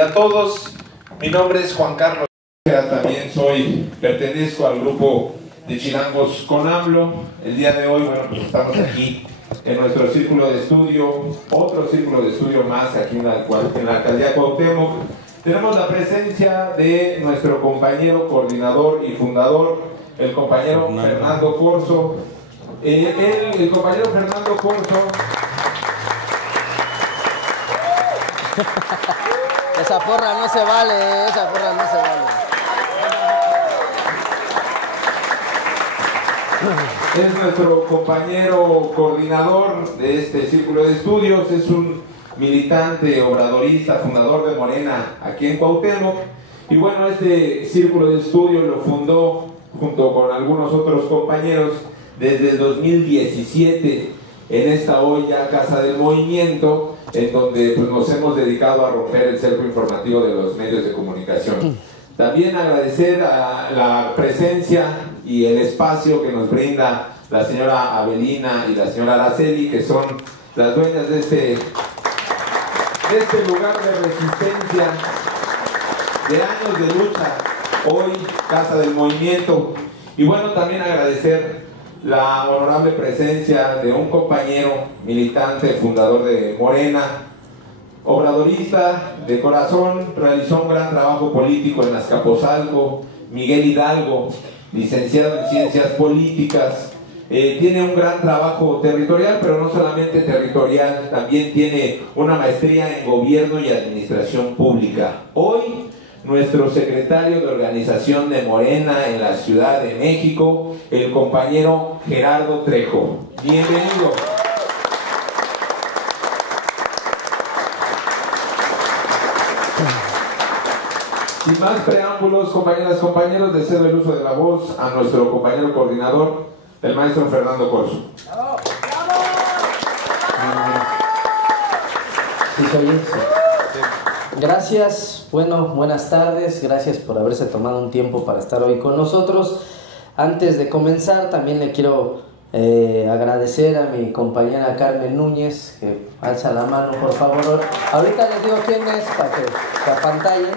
A todos, mi nombre es Juan Carlos. También pertenezco al grupo de Chilangos con AMLO. El día de hoy, bueno, pues estamos aquí en nuestro círculo de estudio, otro círculo de estudio más aquí en la alcaldía Cuauhtémoc. Tenemos la presencia de nuestro compañero coordinador y fundador, el compañero Fernando Corzo. El compañero Fernando Corzo. Esa porra no se vale, esa porra no se vale. Es nuestro compañero coordinador de este círculo de estudios, es un militante obradorista, fundador de Morena aquí en Cuauhtémoc. Y bueno, este círculo de estudio lo fundó junto con algunos otros compañeros desde el 2017 en esta hoy ya Casa del Movimiento, en donde pues, nos hemos dedicado a romper el cerco informativo de los medios de comunicación. También agradecer a la presencia y el espacio que nos brinda la señora Avelina y la señora Araceli, que son las dueñas de este lugar de resistencia, de años de lucha, hoy Casa del Movimiento. Y bueno, también agradecer la honorable presencia de un compañero militante, fundador de Morena, obradorista de corazón, realizó un gran trabajo político en Azcapotzalco, Miguel Hidalgo, licenciado en Ciencias Políticas, tiene un gran trabajo territorial, pero no solamente territorial, también tiene una maestría en Gobierno y Administración Pública. Hoy, nuestro secretario de organización de Morena en la Ciudad de México, el compañero Gerardo Trejo. Bienvenido. Sin más preámbulos, compañeras, compañeros, le cedo el uso de la voz a nuestro compañero coordinador, el maestro Fernando Corzo. ¡Bravo! Sí, soy eso. Gracias, bueno, buenas tardes, gracias por haberse tomado un tiempo para estar hoy con nosotros. Antes de comenzar, también le quiero agradecer a mi compañera Carmen Núñez, que alza la mano, por favor. Ahorita les digo quién es, para que se apantallen.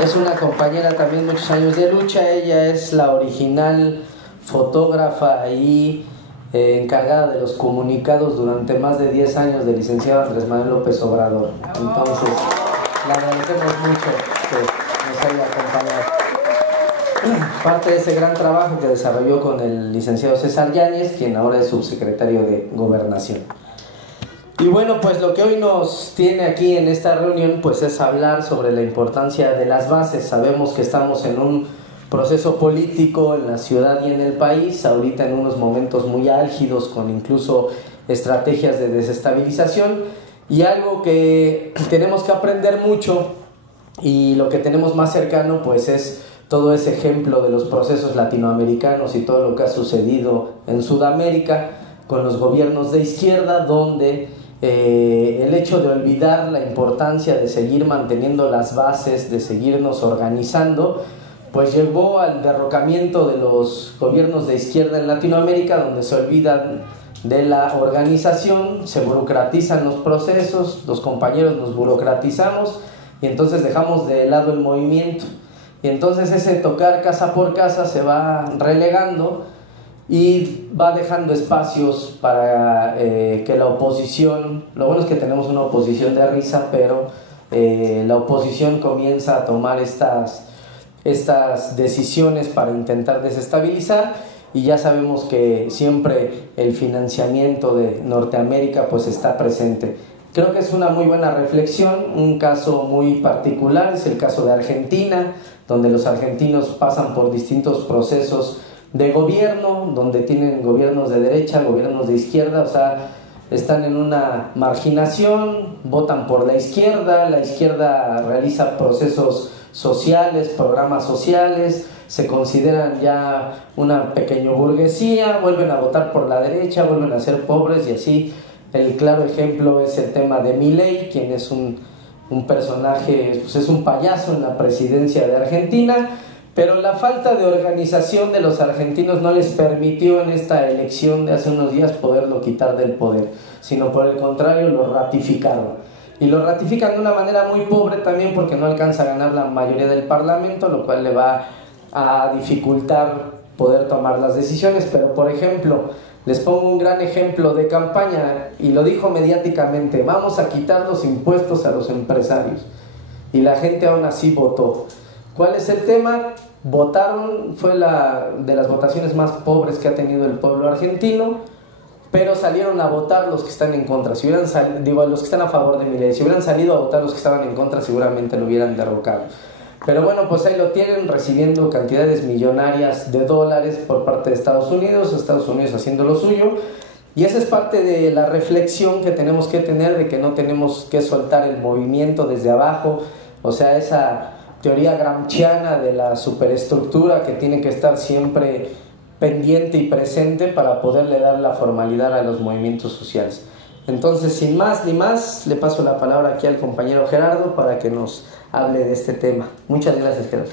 Es una compañera también muchos años de lucha, ella es la original fotógrafa y encargada de los comunicados durante más de 10 años del licenciado Andrés Manuel López Obrador. Entonces, le agradecemos mucho que nos haya acompañado. Parte de ese gran trabajo que desarrolló con el licenciado César Yáñez, quien ahora es subsecretario de Gobernación. Y bueno, pues lo que hoy nos tiene aquí en esta reunión pues es hablar sobre la importancia de las bases. Sabemos que estamos en un proceso político en la ciudad y en el país, ahorita en unos momentos muy álgidos con incluso estrategias de desestabilización, y algo que tenemos que aprender mucho y lo que tenemos más cercano pues es todo ese ejemplo de los procesos latinoamericanos y todo lo que ha sucedido en Sudamérica con los gobiernos de izquierda, donde el hecho de olvidar la importancia de seguir manteniendo las bases, de seguirnos organizando, pues llevó al derrocamiento de los gobiernos de izquierda en Latinoamérica, donde se olvidan de la organización, se burocratizan los procesos, los compañeros nos burocratizamos y entonces dejamos de lado el movimiento. Y entonces ese tocar casa por casa se va relegando y va dejando espacios para que la oposición, lo bueno es que tenemos una oposición de risa, pero la oposición comienza a tomar estas decisiones para intentar desestabilizar, y ya sabemos que siempre el financiamiento de Norteamérica pues está presente. Creo que es una muy buena reflexión. Un caso muy particular es el caso de Argentina, donde los argentinos pasan por distintos procesos de gobierno, donde tienen gobiernos de derecha, gobiernos de izquierda, o sea, están en una marginación, votan por la izquierda realiza procesos sociales, programas sociales, se consideran ya una pequeña burguesía, vuelven a votar por la derecha, vuelven a ser pobres, y así. El claro ejemplo es el tema de Milei, quien es un personaje, pues es un payaso en la presidencia de Argentina, pero la falta de organización de los argentinos no les permitió en esta elección de hace unos días poderlo quitar del poder, sino por el contrario lo ratificaron. y lo ratifican de una manera muy pobre también porque no alcanza a ganar la mayoría del Parlamento, lo cual le va a dificultar poder tomar las decisiones. Pero por ejemplo, les pongo un gran ejemplo de campaña y lo dijo mediáticamente: vamos a quitar los impuestos a los empresarios, y la gente aún así votó. ¿Cuál es el tema? Votaron, fue de las votaciones más pobres que ha tenido el pueblo argentino, pero salieron a votar los que están en contra. Si hubieran los que están a favor de Milei, si hubieran salido a votar los que estaban en contra, seguramente lo hubieran derrocado. Pero bueno, pues ahí lo tienen, recibiendo cantidades millonarias de dólares por parte de Estados Unidos haciendo lo suyo. Y esa es parte de la reflexión que tenemos que tener, de que no tenemos que soltar el movimiento desde abajo, o sea, esa teoría gramsciana de la superestructura que tiene que estar siempre pendiente y presente para poderle dar la formalidad a los movimientos sociales. Entonces, sin más ni más, le paso la palabra aquí al compañero Gerardo para que nos hable de este tema. Muchas gracias, Gerardo.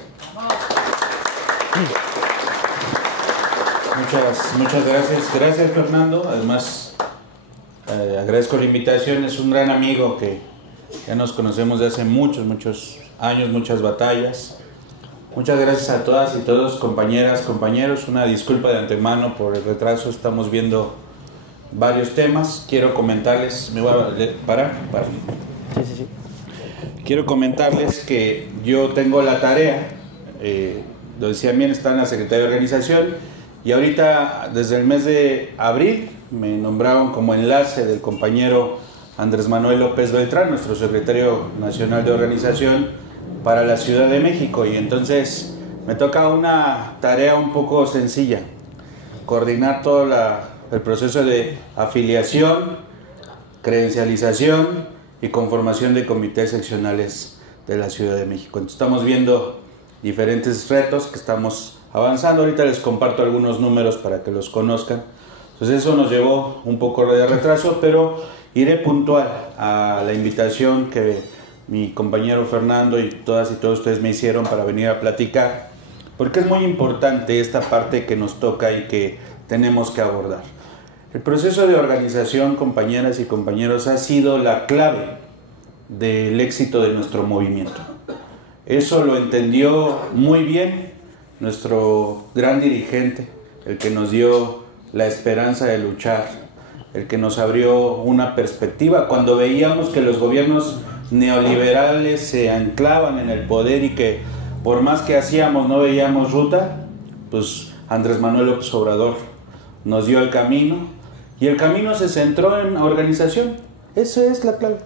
Muchas gracias. Gracias, Fernando. Además, agradezco la invitación. Es un gran amigo que ya nos conocemos de hace muchos años, muchas batallas. Muchas gracias a todas y todos, compañeras, compañeros. Una disculpa de antemano por el retraso. Estamos viendo varios temas. Quiero comentarles, me voy a parar. Sí. Quiero comentarles que yo tengo la tarea, lo decía bien, está en la Secretaría de Organización, y ahorita desde el mes de abril me nombraron como enlace del compañero Andrés Manuel López Beltrán, nuestro secretario nacional de organización para la Ciudad de México, y entonces me toca una tarea un poco sencilla: coordinar todo el proceso de afiliación, credencialización y conformación de comités seccionales de la Ciudad de México. Entonces, estamos viendo diferentes retos que estamos avanzando. Ahorita les comparto algunos números para que los conozcan. Entonces eso nos llevó un poco de retraso, pero iré puntual a la invitación que mi compañero Fernando y todas y todos ustedes me hicieron para venir a platicar, porque es muy importante esta parte que nos toca y que tenemos que abordar. El proceso de organización, compañeras y compañeros, ha sido la clave del éxito de nuestro movimiento. Eso lo entendió muy bien nuestro gran dirigente, el que nos dio la esperanza de luchar, el que nos abrió una perspectiva cuando veíamos que los gobiernos neoliberales se anclaban en el poder y que por más que hacíamos no veíamos ruta. Pues Andrés Manuel López Obrador nos dio el camino, y el camino se centró en organización. Eso es la clave: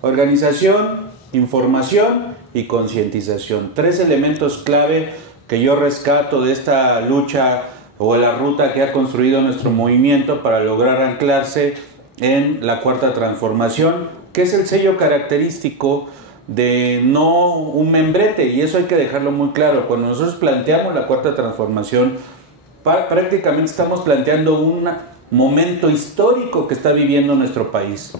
organización, información y concientización. 3 elementos clave que yo rescato de esta lucha o la ruta que ha construido nuestro movimiento para lograr anclarse en la Cuarta Transformación, que es el sello característico de no un membrete, y eso hay que dejarlo muy claro. Cuando nosotros planteamos la Cuarta Transformación, prácticamente estamos planteando un momento histórico que está viviendo nuestro país,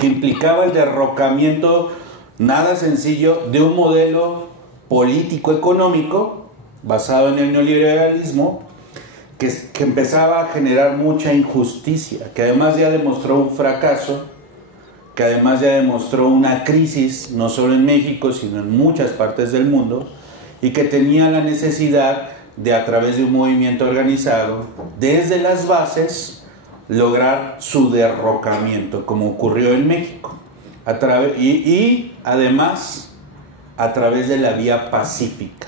que implicaba el derrocamiento nada sencillo de un modelo político-económico basado en el neoliberalismo, que empezaba a generar mucha injusticia, que además ya demostró un fracaso, que además ya demostró una crisis, no solo en México, sino en muchas partes del mundo, y que tenía la necesidad de, a través de un movimiento organizado, desde las bases, lograr su derrocamiento, como ocurrió en México, y además a través de la vía pacífica.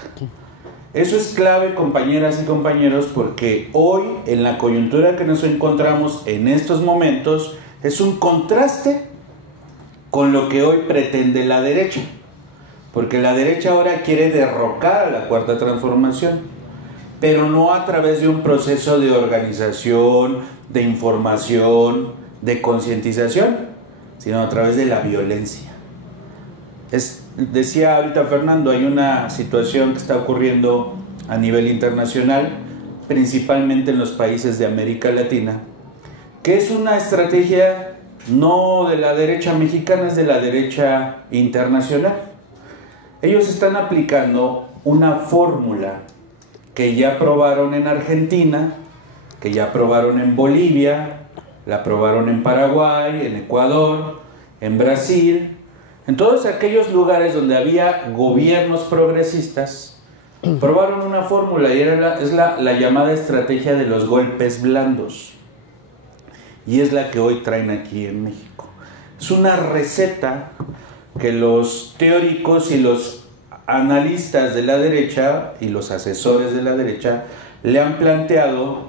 Eso es clave, compañeras y compañeros, porque hoy, en la coyuntura que nos encontramos en estos momentos, es un contraste con lo que hoy pretende la derecha, porque la derecha ahora quiere derrocar a la Cuarta Transformación, pero no a través de un proceso de organización, de información, de concientización, sino a través de la violencia. Decía ahorita Fernando, hay una situación que está ocurriendo a nivel internacional, principalmente en los países de América Latina, que es una estrategia no de la derecha mexicana, es de la derecha internacional. Ellos están aplicando una fórmula que ya probaron en Argentina, que ya probaron en Bolivia, la probaron en Paraguay, en Ecuador, en Brasil, en todos aquellos lugares donde había gobiernos progresistas, probaron una fórmula y es la llamada estrategia de los golpes blandos. Y es la que hoy traen aquí en México. Es una receta que los teóricos y los analistas de la derecha y los asesores de la derecha le han planteado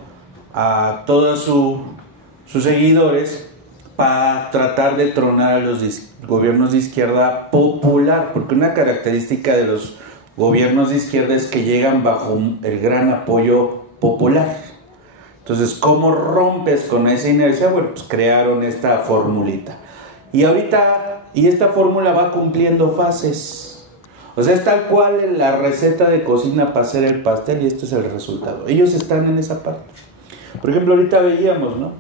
a todos sus seguidores para tratar de tronar a los gobiernos de izquierda popular, porque una característica de los gobiernos de izquierda es que llegan bajo el gran apoyo popular. Entonces, ¿cómo rompes con esa inercia? Bueno, pues crearon esta formulita. Y esta fórmula va cumpliendo fases. O sea, es tal cual la receta de cocina para hacer el pastel y este es el resultado. Ellos están en esa parte. Por ejemplo, ahorita veíamos, ¿no?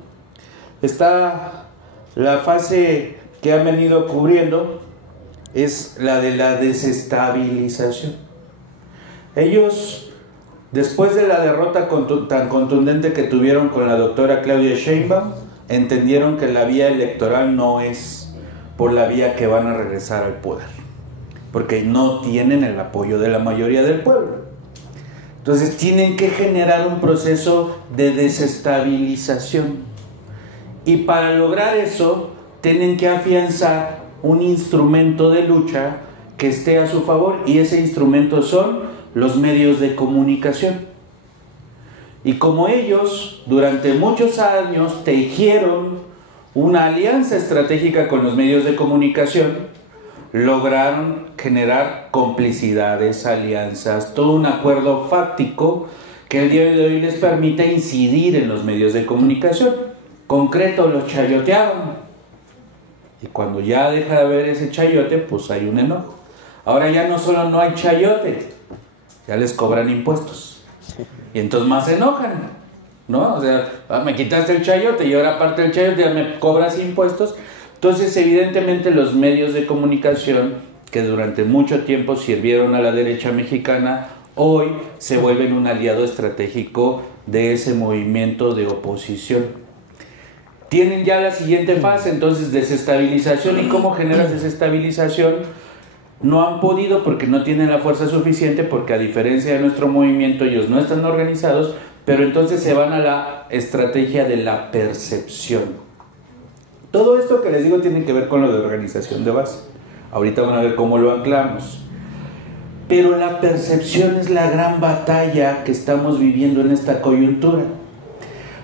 Está la fase que han venido cubriendo, es la de la desestabilización. Ellos, después de la derrota tan contundente que tuvieron con la doctora Claudia Sheinbaum, entendieron que la vía electoral no es por la vía que van a regresar al poder, porque no tienen el apoyo de la mayoría del pueblo. Entonces tienen que generar un proceso de desestabilización. Y para lograr eso, tienen que afianzar un instrumento de lucha que esté a su favor, y ese instrumento son los medios de comunicación. Y como ellos durante muchos años tejieron una alianza estratégica con los medios de comunicación, lograron generar complicidades, alianzas, todo un acuerdo fáctico que el día de hoy les permite incidir en los medios de comunicación. Concreto, los chayoteaban. Y cuando ya deja de haber ese chayote, pues hay un enojo. Ahora ya no solo no hay chayote, ya les cobran impuestos. Y entonces más se enojan, ¿no? O sea, me quitaste el chayote y ahora aparte del chayote ya me cobras impuestos. Entonces, evidentemente, los medios de comunicación que durante mucho tiempo sirvieron a la derecha mexicana, hoy se vuelven un aliado estratégico de ese movimiento de oposición. Tienen ya la siguiente fase, entonces, desestabilización. ¿Y cómo generas desestabilización? No han podido porque no tienen la fuerza suficiente, porque a diferencia de nuestro movimiento, ellos no están organizados, pero entonces se van a la estrategia de la percepción. Todo esto que les digo tiene que ver con lo de organización de base. Ahorita van a ver cómo lo anclamos. Pero la percepción es la gran batalla que estamos viviendo en esta coyuntura.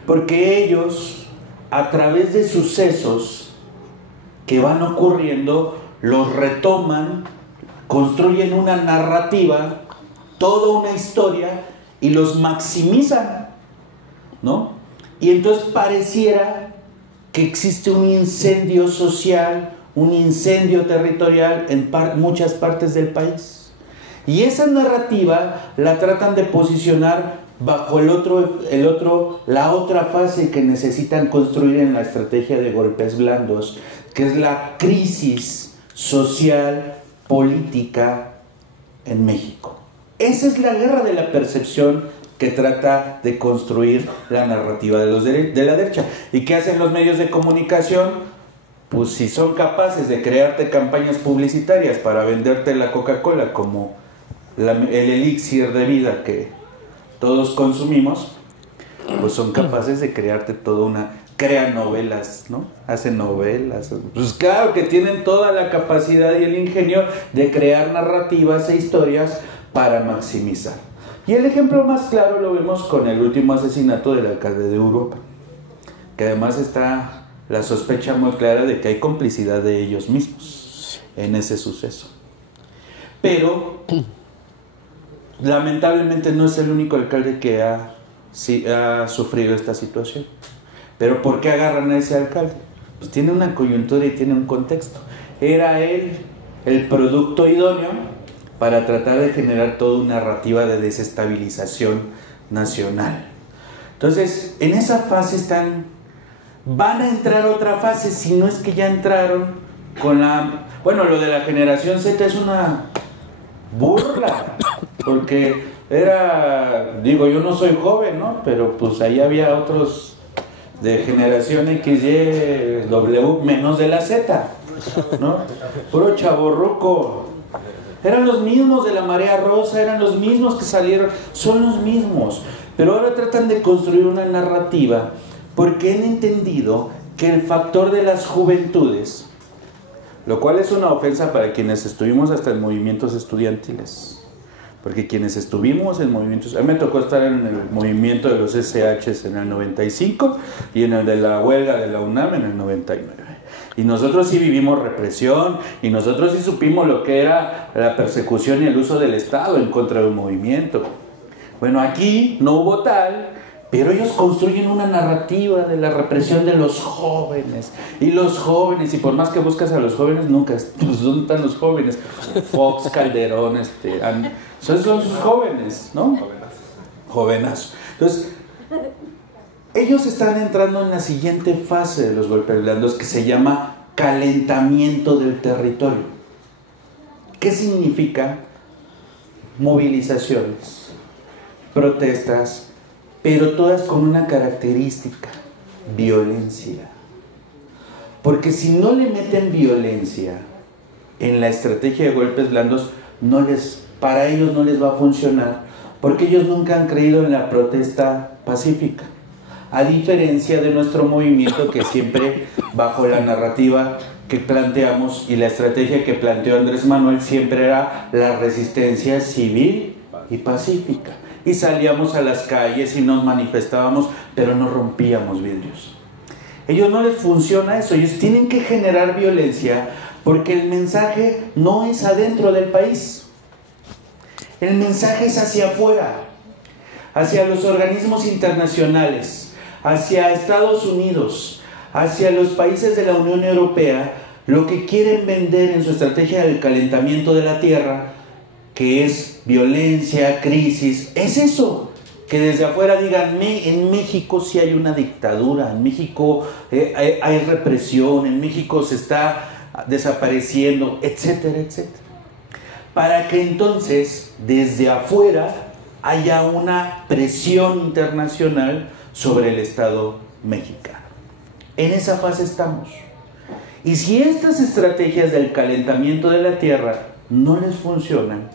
Porque ellos, a través de sucesos que van ocurriendo, los retoman, construyen una narrativa, toda una historia, y los maximizan, ¿no? Y entonces pareciera que existe un incendio social, un incendio territorial en muchas partes del país. Y esa narrativa la tratan de posicionar bajo la otra fase que necesitan construir en la estrategia de golpes blandos, que es la crisis social, política en México. Esa es la guerra de la percepción que trata de construir la narrativa de la derecha. ¿Y qué hacen los medios de comunicación? Pues si son capaces de crearte campañas publicitarias para venderte la Coca-Cola como el elixir de vida que todos consumimos, pues son capaces de crearte toda una... Crean novelas, ¿no? Hacen novelas. Pues claro que tienen toda la capacidad y el ingenio de crear narrativas e historias para maximizar. Y el ejemplo más claro lo vemos con el último asesinato del alcalde de Europa, que además está la sospecha muy clara de que hay complicidad de ellos mismos en ese suceso. Pero lamentablemente no es el único alcalde que ha sufrido esta situación. ¿Pero por qué agarran a ese alcalde? Pues tiene una coyuntura y tiene un contexto. Era él el producto idóneo para tratar de generar toda una narrativa de desestabilización nacional. Entonces, en esa fase van a entrar otra fase, si no es que ya entraron con lo de la generación Z es una burla, porque yo no soy joven, ¿no? Pero pues ahí había otros de generación XY, W, menos de la Z. ¿no? Puro chavorruco. Eran los mismos de la Marea Rosa, eran los mismos que salieron, son los mismos. Pero ahora tratan de construir una narrativa porque han entendido que el factor de las juventudes, lo cual es una ofensa para quienes estuvimos hasta en movimientos estudiantiles. Porque quienes estuvimos en movimientos... A mí me tocó estar en el movimiento de los SHs en el 95 y en el de la huelga de la UNAM en el 99. Y nosotros sí vivimos represión y nosotros sí supimos lo que era la persecución y el uso del Estado en contra de un movimiento. Bueno, aquí no hubo tal, pero ellos construyen una narrativa de la represión de los jóvenes. Y los jóvenes, y por más que buscas a los jóvenes, nunca... Pues, ¿dónde están los jóvenes? Fox, Calderón, son sus jóvenes, ¿no? Jovenas. Entonces, ellos están entrando en la siguiente fase de los golpes blandos que se llama calentamiento del territorio. ¿Qué significa? Movilizaciones, protestas, pero todas con una característica: violencia. Porque si no le meten violencia en la estrategia de golpes blandos, para ellos no les va a funcionar, porque ellos nunca han creído en la protesta pacífica. A diferencia de nuestro movimiento, que siempre bajo la narrativa que planteamos y la estrategia que planteó Andrés Manuel siempre era la resistencia civil y pacífica. Y salíamos a las calles y nos manifestábamos, pero no rompíamos vidrios. Ellos no les funciona eso, ellos tienen que generar violencia porque el mensaje no es adentro del país. El mensaje es hacia afuera, hacia los organismos internacionales, hacia Estados Unidos, hacia los países de la Unión Europea, lo que quieren vender en su estrategia del calentamiento de la tierra, que es violencia, crisis, es eso, que desde afuera digan, en México sí hay una dictadura, en México hay represión, en México se está desapareciendo, etcétera, etcétera. Para que entonces desde afuera haya una presión internacional sobre el Estado mexicano. En esa fase estamos. Y si estas estrategias del calentamiento de la tierra no les funcionan,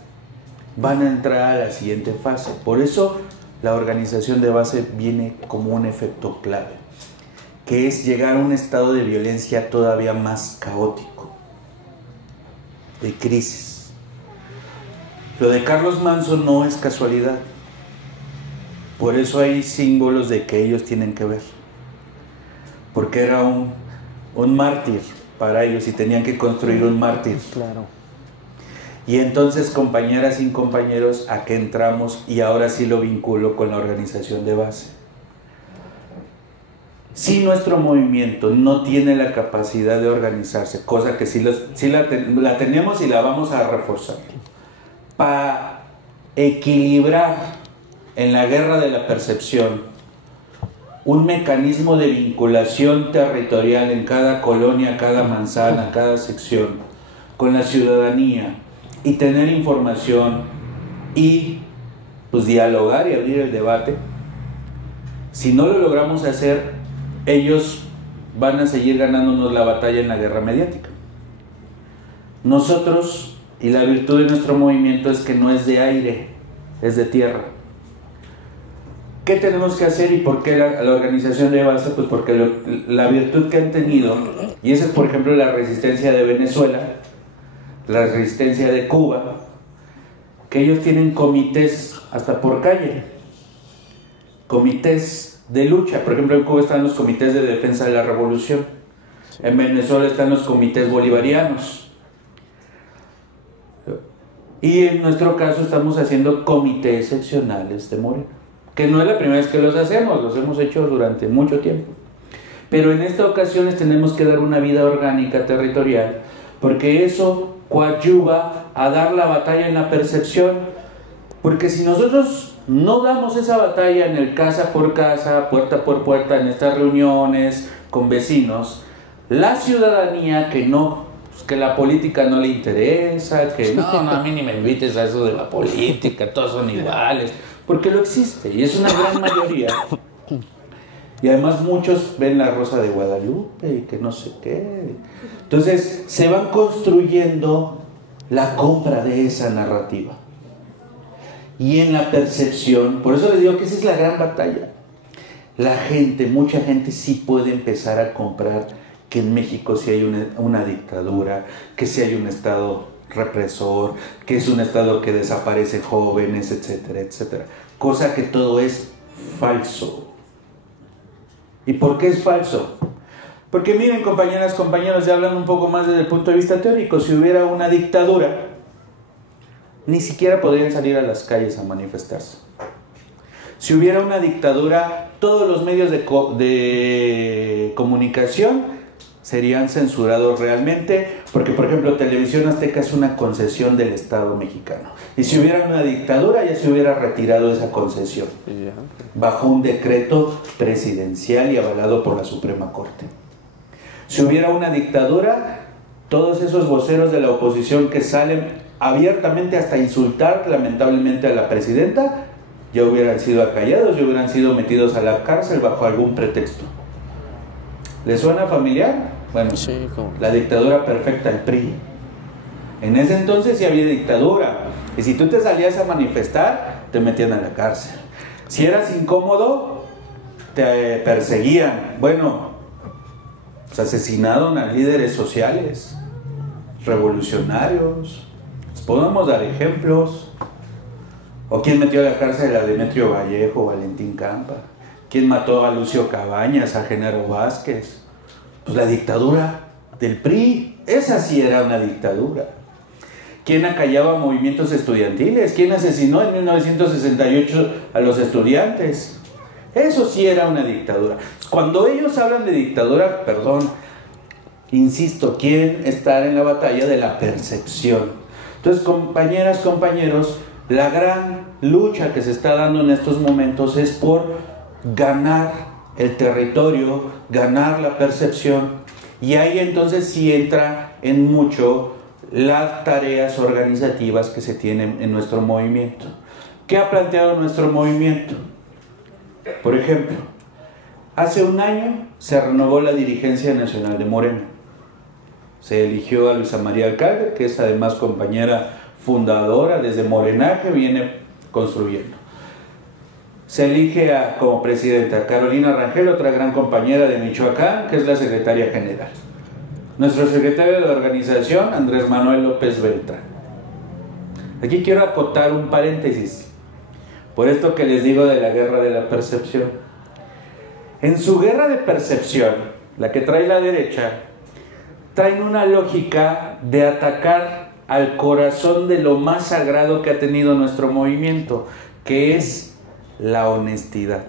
van a entrar a la siguiente fase. Por eso la organización de base viene como un efecto clave, que es llegar a un estado de violencia todavía más caótico, de crisis. Lo de Carlos Manso no es casualidad. Por eso hay símbolos de que ellos tienen que ver. Porque era un mártir para ellos y tenían que construir un mártir. Claro. Y entonces, compañeras y compañeros, ¿a qué entramos? Y ahora sí lo vinculo con la organización de base. Si nuestro movimiento no tiene la capacidad de organizarse, cosa que sí la tenemos y la vamos a reforzar, para equilibrar en la guerra de la percepción un mecanismo de vinculación territorial en cada colonia, cada manzana, cada sección, con la ciudadanía, y tener información y pues dialogar y abrir el debate. Si no lo logramos hacer, ellos van a seguir ganándonos la batalla en la guerra mediática. Nosotros, y la virtud de nuestro movimiento es que no es de aire, es de tierra. ¿Qué tenemos que hacer y por qué la organización de base? Pues porque la virtud que han tenido, y esa es por ejemplo la resistencia de Venezuela, la resistencia de Cuba, que ellos tienen comités hasta por calle, comités de lucha. Por ejemplo, en Cuba están los comités de defensa de la revolución, en Venezuela están los comités bolivarianos, y en nuestro caso estamos haciendo comités seccionales de Morena, que no es la primera vez que los hemos hecho durante mucho tiempo, pero en esta ocasión les tenemos que dar una vida orgánica territorial, porque eso coadyuva a dar la batalla en la percepción, porque si nosotros no damos esa batalla en el casa por casa, puerta por puerta, en estas reuniones con vecinos, la ciudadanía que la política no le interesa, que no, a mí ni me invites a eso de la política, todos son iguales, porque lo existe, y es una gran mayoría. Y además muchos ven La Rosa de Guadalupe y que no sé qué. Entonces se van construyendo la compra de esa narrativa. Y en la percepción, por eso les digo que esa es la gran batalla. La gente, mucha gente sí puede empezar a comprar que en México sí hay una dictadura, que sí hay un Estado represor, que es un Estado que desaparece jóvenes, etcétera, etcétera. Cosa que todo es falso. ¿Y por qué es falso? Porque miren, compañeras, compañeros, ya hablan un poco más desde el punto de vista teórico. Si hubiera una dictadura, ni siquiera podrían salir a las calles a manifestarse. Si hubiera una dictadura, todos los medios de comunicación serían censurados realmente, porque por ejemplo Televisión Azteca es una concesión del Estado mexicano. Y si hubiera una dictadura, ya se hubiera retirado esa concesión, bajo un decreto presidencial y avalado por la Suprema Corte. Si hubiera una dictadura, todos esos voceros de la oposición que salen abiertamente hasta insultar lamentablemente a la presidenta, ya hubieran sido acallados, ya hubieran sido metidos a la cárcel bajo algún pretexto. ¿Les suena familiar? Bueno, sí, la dictadura perfecta, el PRI. En ese entonces sí había dictadura. Y si tú te salías a manifestar, te metían a la cárcel. Si eras incómodo, te perseguían. Bueno, pues asesinaron a líderes sociales, revolucionarios. Les podemos dar ejemplos. ¿O quién metió a la cárcel a Demetrio Vallejo, Valentín Campa? ¿Quién mató a Lucio Cabañas, a Genaro Vázquez? Pues la dictadura del PRI. Esa sí era una dictadura. ¿Quién acallaba movimientos estudiantiles? ¿Quién asesinó en 1968 a los estudiantes? Eso sí era una dictadura. Cuando ellos hablan de dictadura, perdón, insisto, quieren estar en la batalla de la percepción. Entonces, compañeras, compañeros, la gran lucha que se está dando en estos momentos es por ganar el territorio, ganar la percepción, y ahí entonces sí entra en mucho las tareas organizativas que se tienen en nuestro movimiento. ¿Qué ha planteado nuestro movimiento? Por ejemplo, hace un año se renovó la dirigencia nacional de Morena. Se eligió a Luisa María Alcalde, que es además compañera fundadora, desde Morenaje viene construyendo. Se elige como presidenta a Carolina Rangel, otra gran compañera de Michoacán, que es la secretaria general. Nuestro secretario de organización, Andrés Manuel López Beltrán. Aquí quiero acotar un paréntesis, por esto que les digo de la guerra de la percepción. En su guerra de percepción, la que trae la derecha, traen una lógica de atacar al corazón de lo más sagrado que ha tenido nuestro movimiento, que es la honestidad.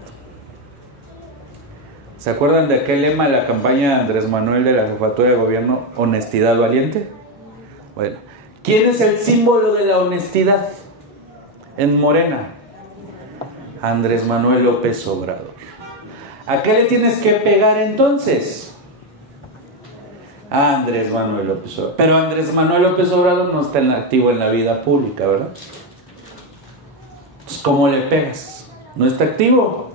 ¿Se acuerdan de aquel lema de la campaña de Andrés Manuel de la jefatura de gobierno, honestidad valiente? Bueno, ¿quién es el símbolo de la honestidad en Morena? Andrés Manuel López Obrador. ¿A qué le tienes que pegar entonces? A Andrés Manuel López Obrador. Pero Andrés Manuel López Obrador no está activo en la vida pública, ¿verdad? Entonces, ¿cómo le pegas? ¿No está activo?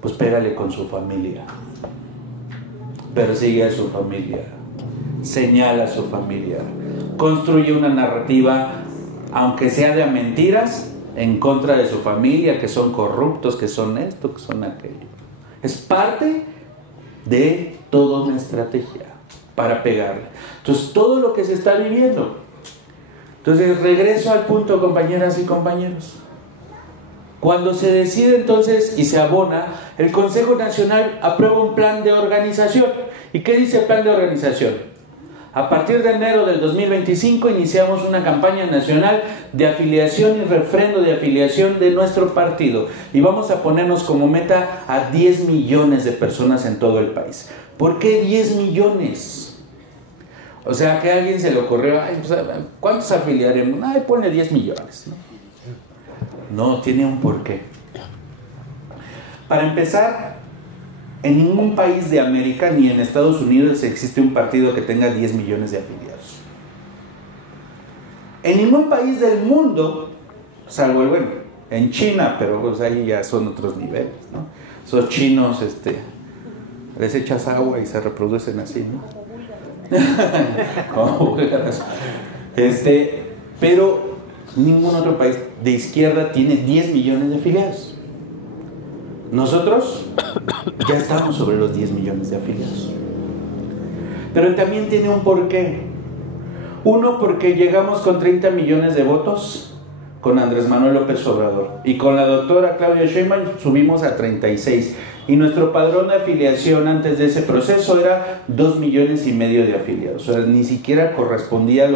Pues pégale con su familia. Persigue a su familia. Señala a su familia. Construye una narrativa, aunque sea de mentiras, en contra de su familia, que son corruptos, que son esto, que son aquello. Es parte de toda una estrategia para pegarle. Entonces, todo lo que se está viviendo. Entonces, regreso al punto, compañeras y compañeros. Cuando se decide entonces y se abona, el Consejo Nacional aprueba un plan de organización. ¿Y qué dice el plan de organización? A partir de enero del 2025 iniciamos una campaña nacional de afiliación y refrendo de afiliación de nuestro partido. Y vamos a ponernos como meta a 10 millones de personas en todo el país. ¿Por qué 10 millones? O sea, que a alguien se le ocurrió, ay, pues, ¿cuántos afiliaremos? Ay, ponle 10 millones, ¿no? No, tiene un porqué. Para empezar, en ningún país de América, ni en Estados Unidos, existe un partido que tenga 10 millones de afiliados. En ningún país del mundo, salvo, bueno, en China, pero pues ahí ya son otros niveles, ¿no? esos chinos, les echas agua y se reproducen así, ¿no? Como búlgaras. Pero ningún otro país de izquierda tiene 10 millones de afiliados. Nosotros ya estamos sobre los 10 millones de afiliados. Pero también tiene un porqué. Uno, porque llegamos con 30 millones de votos con Andrés Manuel López Obrador, y con la doctora Claudia Sheinbaum subimos a 36, y nuestro padrón de afiliación antes de ese proceso era 2,5 millones de afiliados. O sea, ni siquiera correspondía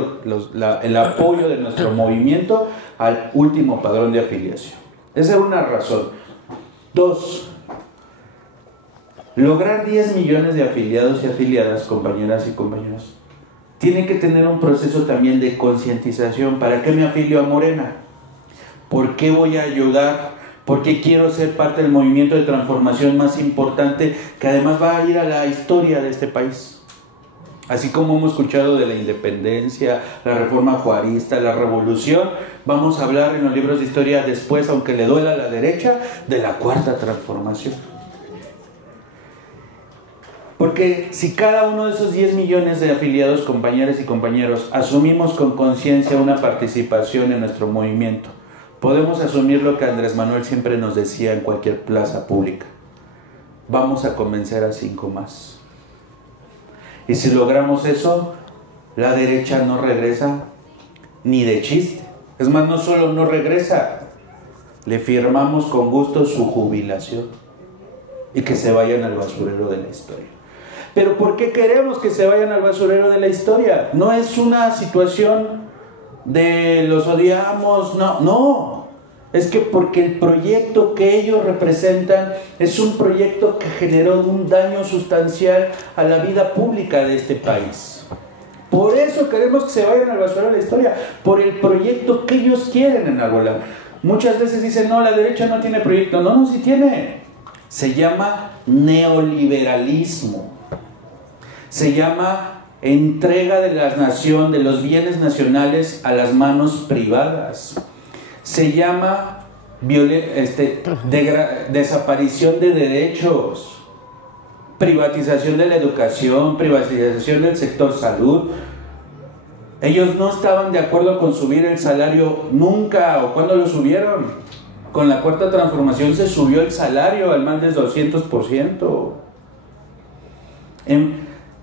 el apoyo de nuestro movimiento al último padrón de afiliación. Esa era una razón. Dos, lograr 10 millones de afiliados y afiliadas, compañeras y compañeros, tiene que tener un proceso también de concientización. ¿Para qué me afilio a Morena? ¿Por qué voy a ayudar? ¿Por qué quiero ser parte del movimiento de transformación más importante que además va a ir a la historia de este país? Así como hemos escuchado de la independencia, la reforma juarista, la revolución, vamos a hablar en los libros de historia después, aunque le duela a la derecha, de la cuarta transformación. Porque si cada uno de esos 10 millones de afiliados, compañeras y compañeros, asumimos con conciencia una participación en nuestro movimiento, podemos asumir lo que Andrés Manuel siempre nos decía en cualquier plaza pública: vamos a convencer a 5 más. Y si logramos eso, la derecha no regresa ni de chiste. Es más, no solo no regresa, le firmamos con gusto su jubilación y que se vayan al basurero de la historia. Pero ¿por qué queremos que se vayan al basurero de la historia? No es una situación de los odiamos, no. Es que porque el proyecto que ellos representan es un proyecto que generó un daño sustancial a la vida pública de este país. Por eso queremos que se vayan al basurero de la historia, por el proyecto que ellos quieren enarbolar. Muchas veces dicen, no, la derecha no tiene proyecto. No, sí tiene. Se llama neoliberalismo. Se llama entrega de la nación, de los bienes nacionales a las manos privadas. Se llama desaparición de derechos, privatización de la educación, privatización del sector salud. Ellos no estaban de acuerdo con subir el salario nunca. ¿O cuándo lo subieron? Con la cuarta transformación se subió el salario al más del 200%.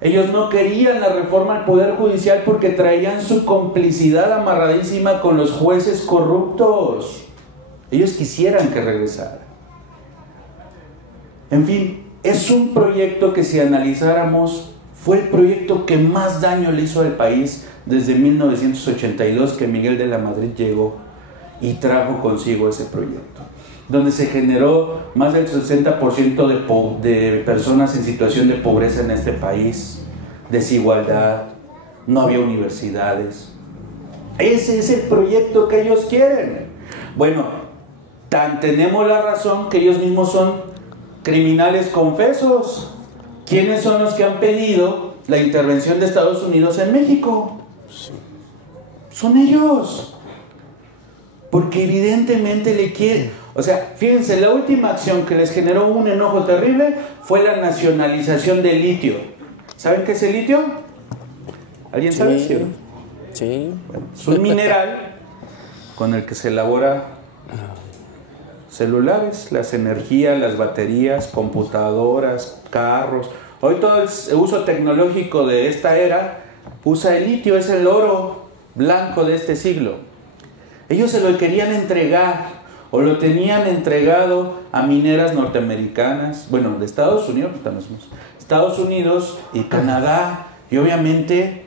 Ellos no querían la reforma al Poder Judicial porque traían su complicidad amarradísima con los jueces corruptos. Ellos quisieran que regresara. En fin, es un proyecto que, si analizáramos, fue el proyecto que más daño le hizo al país desde 1982, que Miguel de la Madrid llegó y trajo consigo ese proyecto, donde se generó más del 60% de personas en situación de pobreza en este país, desigualdad, no había universidades. Ese es el proyecto que ellos quieren. Bueno, tenemos la razón que ellos mismos son criminales confesos. ¿Quiénes son los que han pedido la intervención de Estados Unidos en México? Son ellos. Porque evidentemente le quieren. O sea, fíjense, la última acción que les generó un enojo terrible fue la nacionalización del litio. ¿Saben qué es el litio? ¿Alguien sabe? Sí. Bueno, es un mineral con el que se elabora celulares, las energías, las baterías, computadoras, carros. Hoy todo el uso tecnológico de esta era usa el litio, es el oro blanco de este siglo. Ellos se lo querían entregar o lo tenían entregado a mineras norteamericanas, bueno, de Estados Unidos, Estados Unidos y Canadá, y obviamente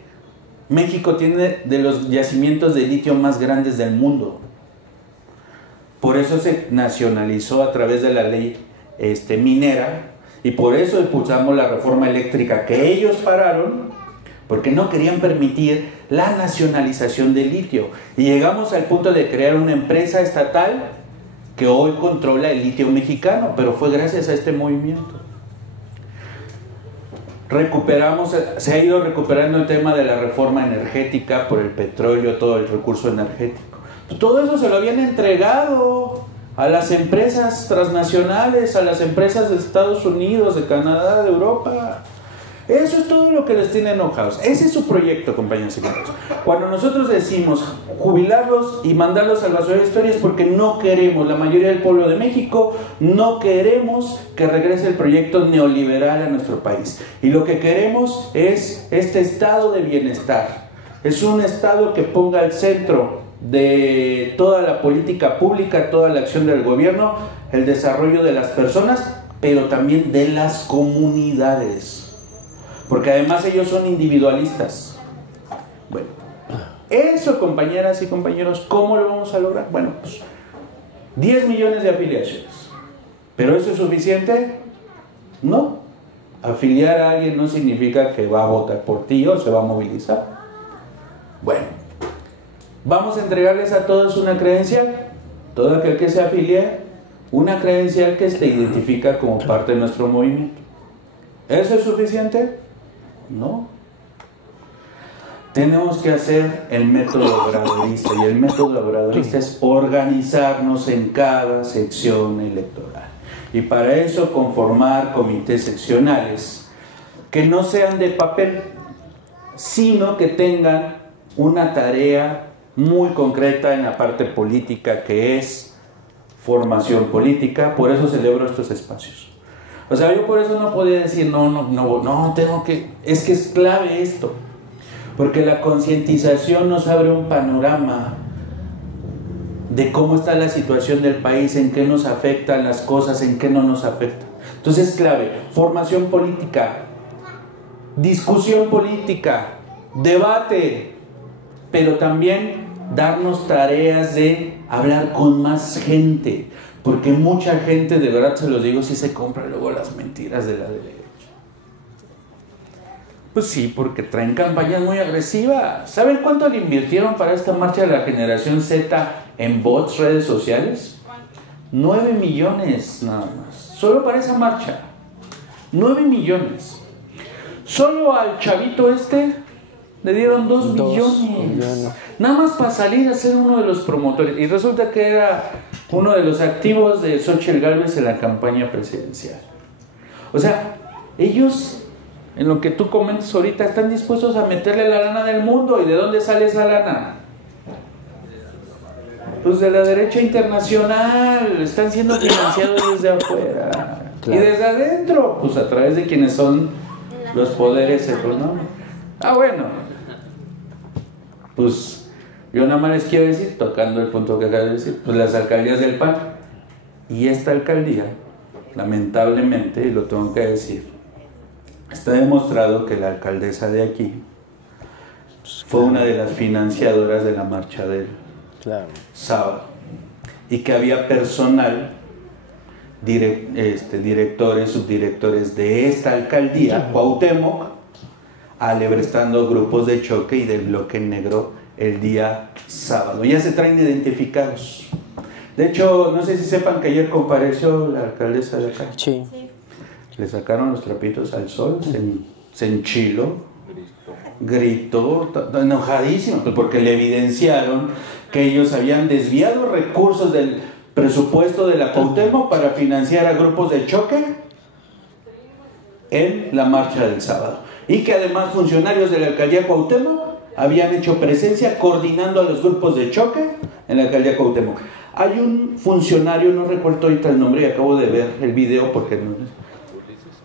México tiene de los yacimientos de litio más grandes del mundo. Por eso se nacionalizó a través de la ley minera, y por eso impulsamos la reforma eléctrica que ellos pararon, porque no querían permitir la nacionalización del litio. Y llegamos al punto de crear una empresa estatal que hoy controla el litio mexicano, pero fue gracias a este movimiento. Se ha ido recuperando el tema de la reforma energética por el petróleo, todo el recurso energético. Todo eso se lo habían entregado a las empresas transnacionales, a las empresas de Estados Unidos, de Canadá, de Europa. Eso es todo lo que les tiene enojados. Ese es su proyecto, compañeros y compañeros. Cuando nosotros decimos jubilarlos y mandarlos al basurero de historia es porque no queremos, la mayoría del pueblo de México, no queremos que regrese el proyecto neoliberal a nuestro país. Y lo que queremos es este estado de bienestar. Es un estado que ponga al centro de toda la política pública, toda la acción del gobierno, el desarrollo de las personas, pero también de las comunidades. Porque además ellos son individualistas. Bueno, eso, compañeras y compañeros, ¿cómo lo vamos a lograr? Bueno, pues 10 millones de afiliaciones. ¿Pero eso es suficiente? No. Afiliar a alguien no significa que va a votar por ti o se va a movilizar. Bueno, vamos a entregarles a todos una credencial. Todo aquel que se afilie, una credencial que se identifica como parte de nuestro movimiento. ¿Eso es suficiente? No. Tenemos que hacer el método obradorista, y el método obradorista es organizarnos en cada sección electoral. Y para eso conformar comités seccionales que no sean de papel, sino que tengan una tarea muy concreta en la parte política, que es formación política. Por eso celebro estos espacios. O sea, yo por eso no podía decir, no, tengo que... Es que es clave esto. Porque la concientización nos abre un panorama de cómo está la situación del país, en qué nos afectan las cosas, en qué no nos afectan. Entonces es clave. Formación política, discusión política, debate, pero también darnos tareas de hablar con más gente. Porque mucha gente, de verdad se los digo, sí se compra luego las mentiras de la derecha. Pues sí, porque traen campañas muy agresivas. ¿Saben cuánto le invirtieron para esta marcha de la generación Z en bots, redes sociales? 9 millones nada más. Solo para esa marcha. 9 millones. Solo al chavito este le dieron 2 millones. Nada más para salir a ser uno de los promotores. Y resulta que era uno de los activos de Xóchitl Gálvez en la campaña presidencial. O sea, ellos, en lo que tú comentas ahorita, están dispuestos a meterle la lana del mundo. ¿Y de dónde sale esa lana? Pues de la derecha internacional. Están siendo financiados desde afuera. Claro. Y desde adentro, pues a través de quienes son los poderes económicos. Bueno, pues yo nada más les quiero decir, tocando el punto que acabo de decir, pues las alcaldías del PAN. Y esta alcaldía, lamentablemente, y lo tengo que decir, está demostrado que la alcaldesa de aquí fue una de las financiadoras de la marcha del sábado. Y que había personal, directores, subdirectores de esta alcaldía, Cuauhtémoc, alebrestando grupos de choque y del bloque negro el día sábado. Ya se traen identificados. De hecho, no sé si sepan que ayer compareció la alcaldesa de acá. Sí. Le sacaron los trapitos al sol, se enchiló, gritó, enojadísimo, porque le evidenciaron que ellos habían desviado recursos del presupuesto de la Cuauhtémoc para financiar a grupos de choque en la marcha del sábado. Y que además funcionarios de la alcaldía Cuauhtémoc habían hecho presencia coordinando a los grupos de choque en la alcaldía Cuauhtémoc. Hay un funcionario, no recuerdo ahorita el nombre, y acabo de ver el video porque no,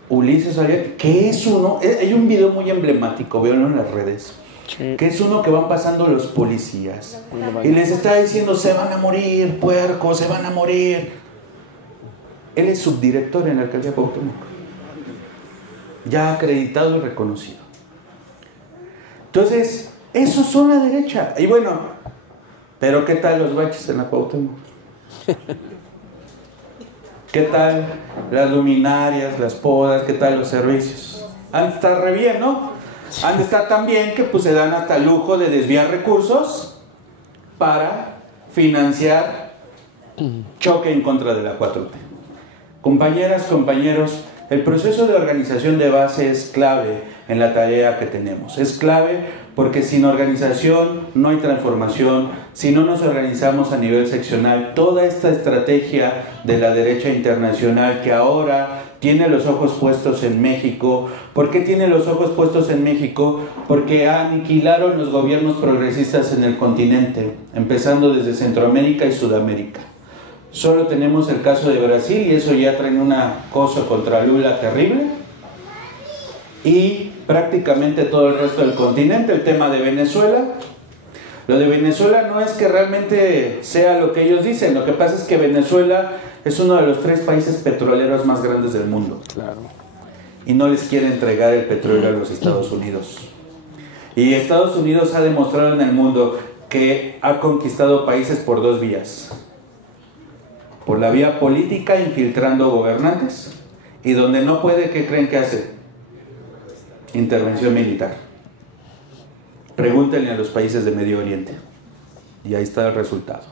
Ulises Arias, que es uno, hay un video muy emblemático, véanlo en las redes, sí, que es uno que van pasando los policías y les está diciendo: se van a morir, puercos, se van a morir. Él es subdirector en la alcaldía Cuauhtémoc, ya acreditado y reconocido. Entonces, esos son la derecha. Y bueno, pero ¿qué tal los baches en la Cuauhtémoc? ¿Qué tal las luminarias, las podas? ¿Qué tal los servicios? Han de estar re bien, ¿no? Han de estar tan bien que pues se dan hasta el lujo de desviar recursos para financiar choque en contra de la 4T. Compañeras, compañeros, el proceso de organización de base es clave en la tarea que tenemos. Es clave porque sin organización no hay transformación. Si no nos organizamos a nivel seccional, toda esta estrategia de la derecha internacional que ahora tiene los ojos puestos en México. ¿Por qué tiene los ojos puestos en México? Porque aniquilaron los gobiernos progresistas en el continente, empezando desde Centroamérica y Sudamérica. Solo tenemos el caso de Brasil y eso ya trae una cosa contra Lula terrible. Y prácticamente todo el resto del continente. El tema de Venezuela. Lo de Venezuela no es que realmente sea lo que ellos dicen. Lo que pasa es que Venezuela es uno de los 3 países petroleros más grandes del mundo. Claro. Y no les quiere entregar el petróleo a los Estados Unidos. Y Estados Unidos ha demostrado en el mundo que ha conquistado países por 2 vías. Por la vía política, infiltrando gobernantes. Y donde no puede, ¿qué creen que hace? Intervención militar. Pregúntenle a los países de Medio Oriente. Y ahí está el resultado.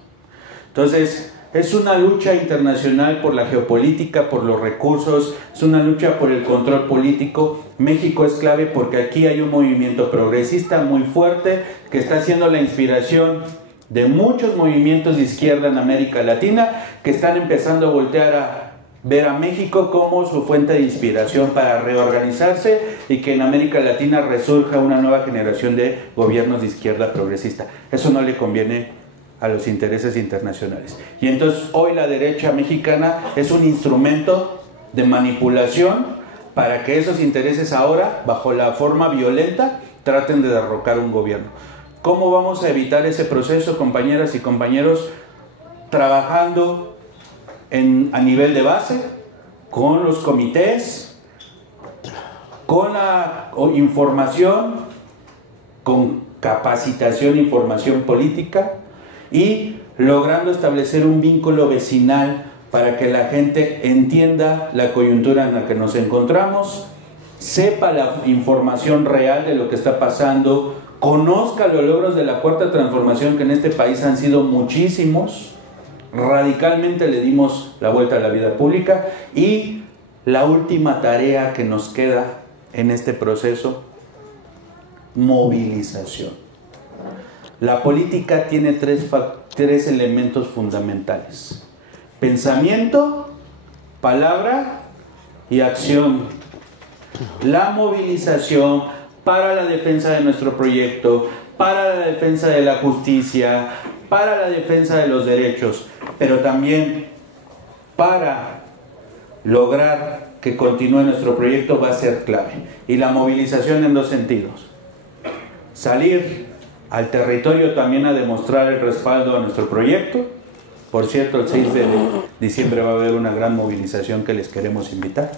Entonces, es una lucha internacional por la geopolítica, por los recursos, es una lucha por el control político. México es clave porque aquí hay un movimiento progresista muy fuerte que está siendo la inspiración de muchos movimientos de izquierda en América Latina que están empezando a voltear a ver a México como su fuente de inspiración para reorganizarse y que en América Latina resurja una nueva generación de gobiernos de izquierda progresista. Eso no le conviene a los intereses internacionales. Y entonces hoy la derecha mexicana es un instrumento de manipulación para que esos intereses ahora, bajo la forma violenta, traten de derrocar un gobierno. ¿Cómo vamos a evitar ese proceso, compañeras y compañeros? Trabajando a nivel de base, con los comités, con la información, con capacitación e información política y logrando establecer un vínculo vecinal para que la gente entienda la coyuntura en la que nos encontramos, sepa la información real de lo que está pasando, conozca los logros de la Cuarta Transformación, que en este país han sido muchísimos. Radicalmente le dimos la vuelta a la vida pública. Y la última tarea que nos queda en este proceso: movilización. La política tiene tres elementos fundamentales: pensamiento, palabra y acción. La movilización para la defensa de nuestro proyecto, para la defensa de la justicia, para la defensa de los derechos, pero también para lograr que continúe nuestro proyecto va a ser clave. Y la movilización en 2 sentidos: salir al territorio también a demostrar el respaldo a nuestro proyecto. Por cierto, el 6 de diciembre va a haber una gran movilización que les queremos invitar.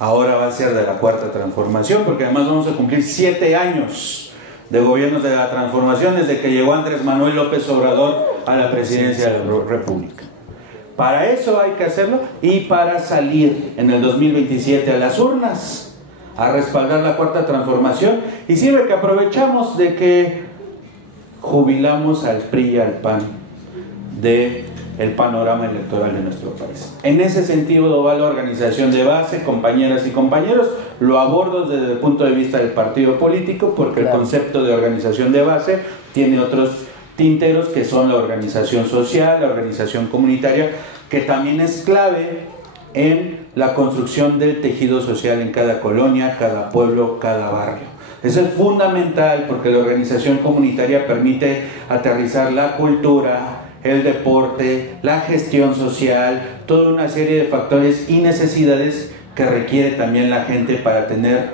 Ahora va a ser de la Cuarta Transformación, porque además vamos a cumplir 7 años de gobiernos de la transformación desde que llegó Andrés Manuel López Obrador a la presidencia de la República. Para eso hay que hacerlo, y para salir en el 2027 a las urnas a respaldar la Cuarta Transformación. Y sirve que aprovechamos de que jubilamos al PRI y al PAN del panorama electoral de nuestro país. En ese sentido va la organización de base, compañeras y compañeros. Lo abordo desde el punto de vista del partido político, porque el concepto de organización de base tiene otros tinteros, que son la organización social, la organización comunitaria, que también es clave en la construcción del tejido social en cada colonia, cada pueblo, cada barrio. Eso es fundamental, porque la organización comunitaria permite aterrizar la cultura, el deporte, la gestión social, toda una serie de factores y necesidades que requiere también la gente para tener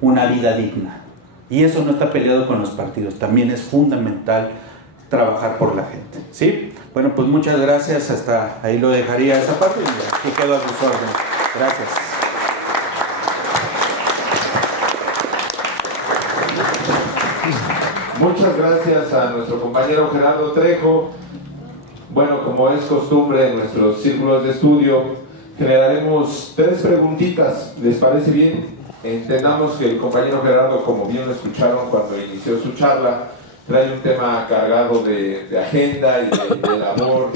una vida digna. Y eso no está peleado con los partidos, también es fundamental trabajar por la gente, ¿sí? Bueno, pues muchas gracias, hasta ahí lo dejaría esa parte y aquí quedo a sus órdenes. Gracias. Muchas gracias a nuestro compañero Gerardo Trejo. Bueno, como es costumbre en nuestros círculos de estudio, generaremos 3 preguntitas. ¿Les parece bien? Entendamos que el compañero Gerardo, como bien lo escucharon cuando inició su charla, trae un tema cargado de agenda y de labor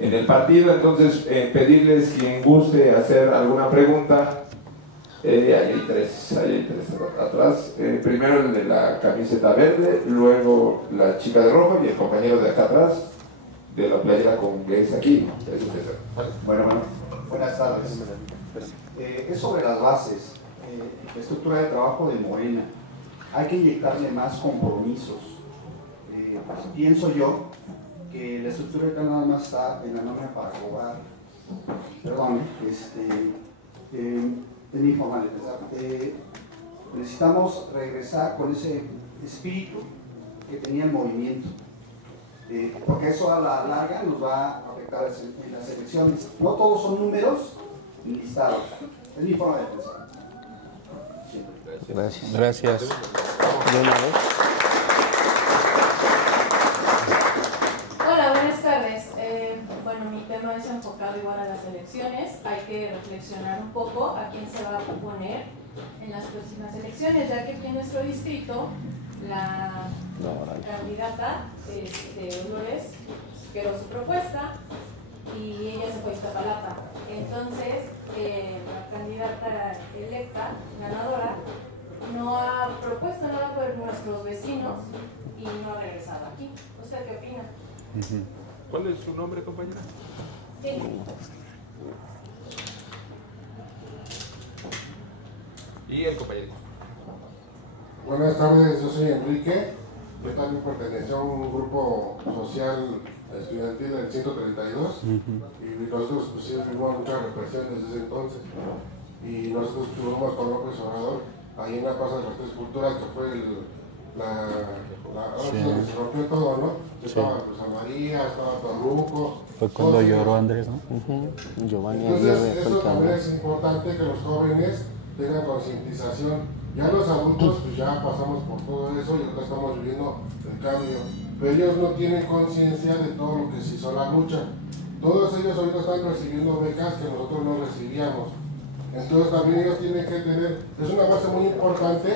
en el partido. Entonces, pedirles quien guste hacer alguna pregunta Ahí hay tres atrás. Primero el de la camiseta verde, luego la chica de rojo y el compañero de acá atrás de la playera con gays aquí. Bueno, buenas tardes. Es sobre las bases, la estructura de trabajo de Morena. Hay que inyectarle más compromisos. Pienso yo que la estructura de nada más está en la nómina para cobrar. Perdón, de mi forma de pensar. Necesitamos regresar con ese espíritu que tenía el movimiento. Porque eso a la larga nos va a afectar en las elecciones. No todos son números listados. Es mi forma de pensar. Gracias. Gracias. ¿De una vez? Hola, buenas tardes. Bueno, mi tema es enfocado igual a las elecciones. Hay que reflexionar un poco a quién se va a proponer en las próximas elecciones, ya que aquí en nuestro distrito la candidata Dolores quedó su propuesta y ella se fue a Iztapalapa. Entonces, la candidata electa, ganadora, no ha propuesto nada por nuestros vecinos y no ha regresado aquí. ¿Usted qué opina? ¿Cuál es su nombre, compañera? Sí. Y el compañero. Buenas tardes, yo soy Enrique. Yo también pertenecía a un grupo social estudiantil del 132 y nosotros pues, sí vivimos mucha represión desde ese entonces. Y nosotros estuvimos con López Obrador ahí en la Plaza de las Tres Culturas, que fue donde se rompió todo, ¿no? Estaba Rosa María, estaba Torruco. Fue cuando lloró Andrés, ¿no? Giovanni. Entonces, eso también es importante que los jóvenes tengan concientización. Ya los adultos, pues ya pasamos por todo eso y ahorita estamos viviendo el cambio. Pero ellos no tienen conciencia de todo lo que se hizo la lucha. Todos ellos ahorita están recibiendo becas que nosotros no recibíamos. Entonces también ellos tienen que tener, es una base muy importante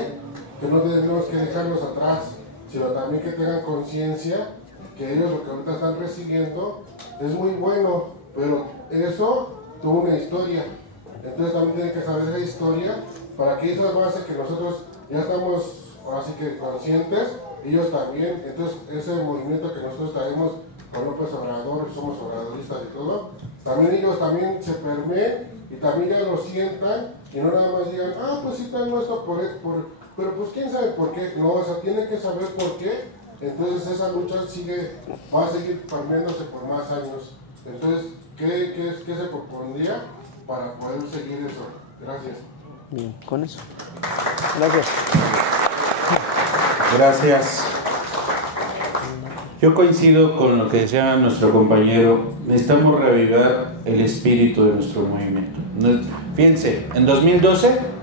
que no tenemos que dejarlos atrás, sino también que tengan conciencia que ellos lo que ahorita están recibiendo es muy bueno, pero eso tuvo una historia. Entonces también tienen que saber esa historia para que esa base que nosotros ya estamos así que conscientes, ellos también, entonces ese movimiento que nosotros traemos con López Obrador, somos obradoristas y todo, también ellos también se permeen y también ya lo sientan y no nada más digan, ah, pues sí tengo esto pero pues quién sabe por qué. No, o sea, tienen que saber por qué. Entonces esa lucha va a seguir permeándose por más años. Entonces, ¿qué se propondría para poder seguir eso? Gracias. Bien, con eso. Gracias. Gracias. Yo coincido con lo que decía nuestro compañero. Necesitamos reavivar el espíritu de nuestro movimiento. Fíjense, en 2012,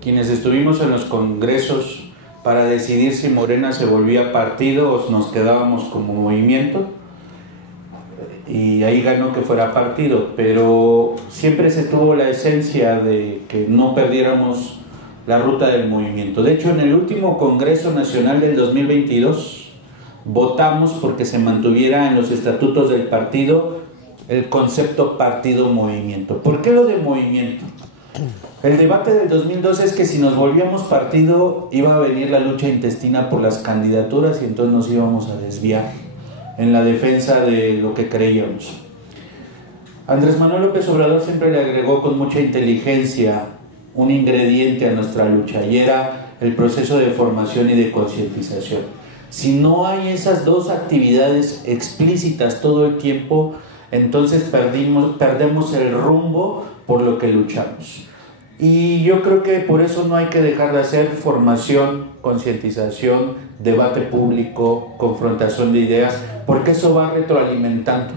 quienes estuvimos en los congresos para decidir si Morena se volvía partido o nos quedábamos como movimiento, y ahí ganó que fuera partido, pero siempre se tuvo la esencia de que no perdiéramos la ruta del movimiento. De hecho, en el último Congreso Nacional del 2022 votamos porque se mantuviera en los estatutos del partido el concepto partido-movimiento. ¿Por qué lo de movimiento? El debate del 2012 es que si nos volvíamos partido iba a venir la lucha intestina por las candidaturas y entonces nos íbamos a desviar en la defensa de lo que creíamos. Andrés Manuel López Obrador siempre le agregó con mucha inteligencia un ingrediente a nuestra lucha y era el proceso de formación y de concientización. Si no hay esas dos actividades explícitas todo el tiempo, entonces perdemos el rumbo por lo que luchamos. Y yo creo que por eso no hay que dejar de hacer formación, concientización, debate público, confrontación de ideas, porque eso va retroalimentando.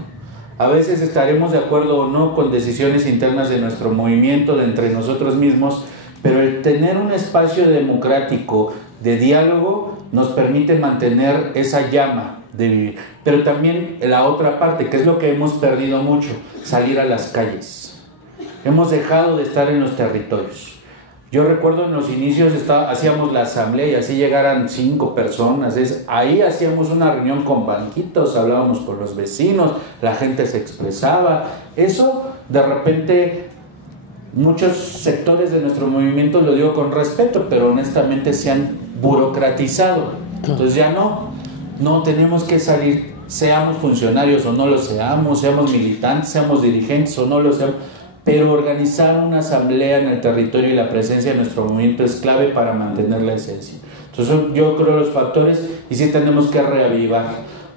A veces estaremos de acuerdo o no con decisiones internas de nuestro movimiento, de entre nosotros mismos, pero el tener un espacio democrático de diálogo nos permite mantener esa llama de vivir. Pero también la otra parte, que es lo que hemos perdido mucho, salir a las calles. Hemos dejado de estar en los territorios. Yo recuerdo en los inicios hacíamos la asamblea y así llegaran 5 personas. Ahí hacíamos una reunión con banquitos, hablábamos con los vecinos, la gente se expresaba. Eso de repente muchos sectores de nuestro movimiento, lo digo con respeto, pero honestamente se han burocratizado. Entonces ya no tenemos que salir, seamos funcionarios o no lo seamos, seamos militantes, seamos dirigentes o no lo seamos, pero organizar una asamblea en el territorio y la presencia de nuestro movimiento es clave para mantener la esencia. Entonces yo creo los factores, y sí tenemos que reavivar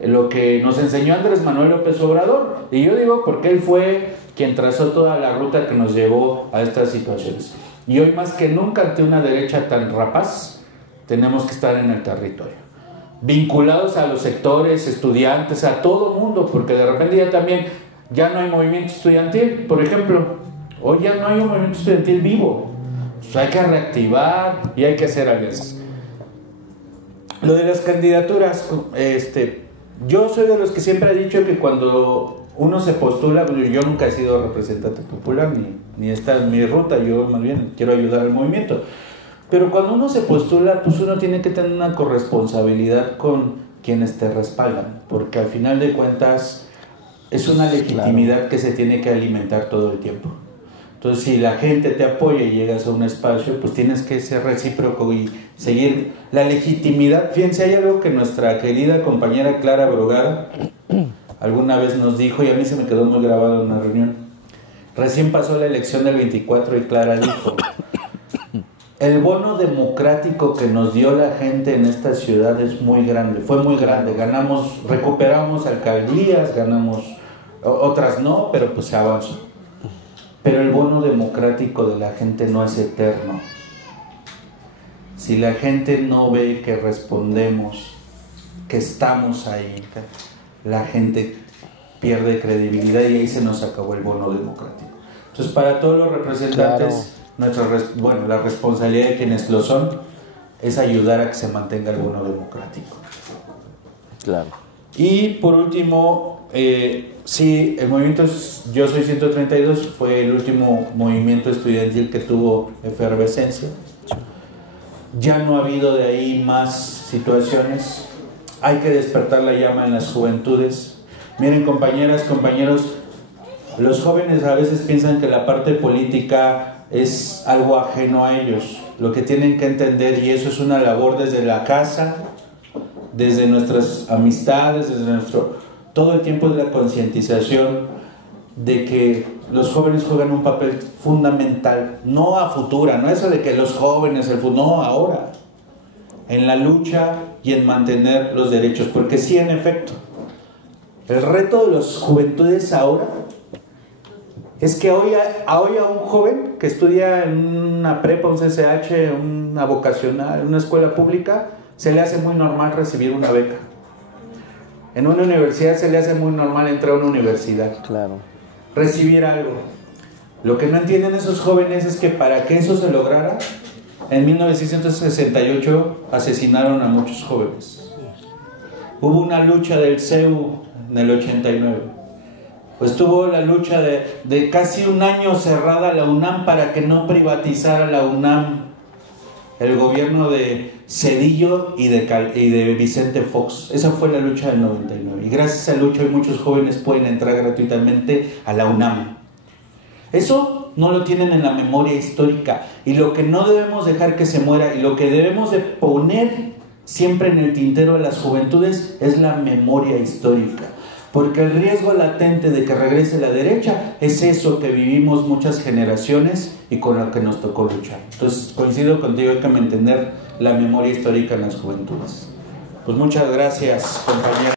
lo que nos enseñó Andrés Manuel López Obrador, y yo digo porque él fue quien trazó toda la ruta que nos llevó a estas situaciones. Y hoy más que nunca, ante una derecha tan rapaz, tenemos que estar en el territorio, vinculados a los sectores, estudiantes, a todo mundo, porque de repente ya no hay movimiento estudiantil, por ejemplo. Hoy ya no hay un movimiento estudiantil vivo. Pues hay que reactivar y hay que hacer alianzas. Lo de las candidaturas, yo soy de los que siempre he dicho que cuando uno se postula, yo nunca he sido representante popular, ni está en mi ruta, yo más bien quiero ayudar al movimiento. Pero cuando uno se postula, pues uno tiene que tener una corresponsabilidad con quienes te respaldan, porque al final de cuentas es una legitimidad que se tiene que alimentar todo el tiempo. Entonces, si la gente te apoya y llegas a un espacio, pues tienes que ser recíproco y seguir la legitimidad. Fíjense, hay algo que nuestra querida compañera Clara Brugada alguna vez nos dijo, y a mí se me quedó muy grabado en una reunión. Recién pasó la elección del 24 y Clara dijo: el bono democrático que nos dio la gente en esta ciudad es muy grande, fue muy grande. Recuperamos alcaldías, ganamos, otras no, pero pues se avanzó. Pero el bono democrático de la gente no es eterno. Si la gente no ve que respondemos, que estamos ahí, la gente pierde credibilidad y ahí se nos acabó el bono democrático. Entonces, para todos los representantes, la responsabilidad de quienes lo son es ayudar a que se mantenga el bono democrático. Claro. Y por último, sí, el movimiento Yo Soy 132 fue el último movimiento estudiantil que tuvo efervescencia. Ya no ha habido de ahí más situaciones. Hay que despertar la llama en las juventudes. Miren, compañeras, compañeros, los jóvenes a veces piensan que la parte política es algo ajeno a ellos. Lo que tienen que entender, y eso es una labor desde la casa, desde nuestras amistades, todo el tiempo, es la concientización de que los jóvenes juegan un papel fundamental, no a futura, no eso de que los jóvenes, no, ahora, en la lucha y en mantener los derechos, porque sí, en efecto, el reto de las juventudes ahora es que hoy a un joven que estudia en una prepa, un CCH, una vocacional, una escuela pública, se le hace muy normal recibir una beca. En una universidad se le hace muy normal entrar a una universidad. Claro. Recibir algo. Lo que no entienden esos jóvenes es que para que eso se lograra, en 1968 asesinaron a muchos jóvenes. Hubo una lucha del CEU en el 89. Pues tuvo la lucha de casi un año cerrada la UNAM para que no privatizara la UNAM el gobierno de Zedillo y de Vicente Fox. Esa fue la lucha del 99. Y gracias a esa lucha hoy muchos jóvenes pueden entrar gratuitamente a la UNAM. Eso no lo tienen en la memoria histórica. Y lo que no debemos dejar que se muera, y lo que debemos de poner siempre en el tintero de las juventudes, es la memoria histórica. Porque el riesgo latente de que regrese la derecha es eso que vivimos muchas generaciones y con lo que nos tocó luchar. Entonces coincido contigo, hay que mantener la memoria histórica en las juventudes. Pues muchas gracias, compañeros.